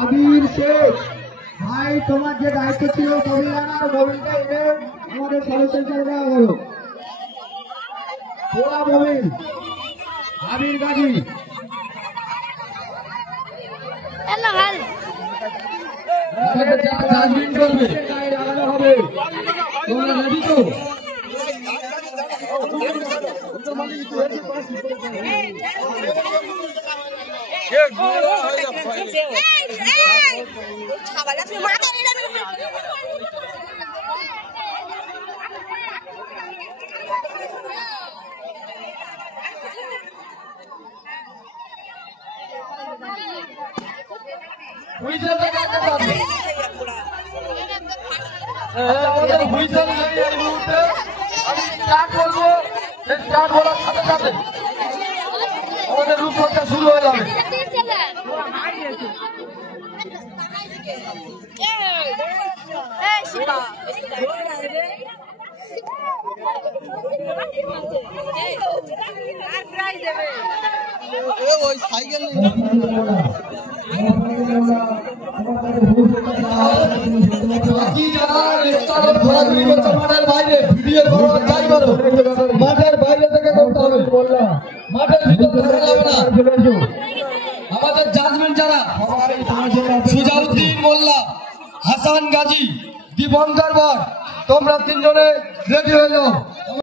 আবির শেখ ভাই, তোমার যে দায়িত্ব ছিল মোবিল আনার, মোবিলটা এনে আমাদের সদস্যদের দেওয়া হলো। পোড়া মোবিল আবির গাজী। হবে তোমরা রেডি তো? আমাদের রূপকথা শুরু হয়ে যাবে। ওই সাইকেল মাঠের বাইরে থেকে করতে হবে, মাঠের ভিতরে থাকা যাবে না। আমাদের জাজমেন্ট যারা সুজাউদ্দিন মোল্লা, হাসান গাজী, দীপঙ্কর বর, তোমরা তিনজনে রেডি হয়ে যাও।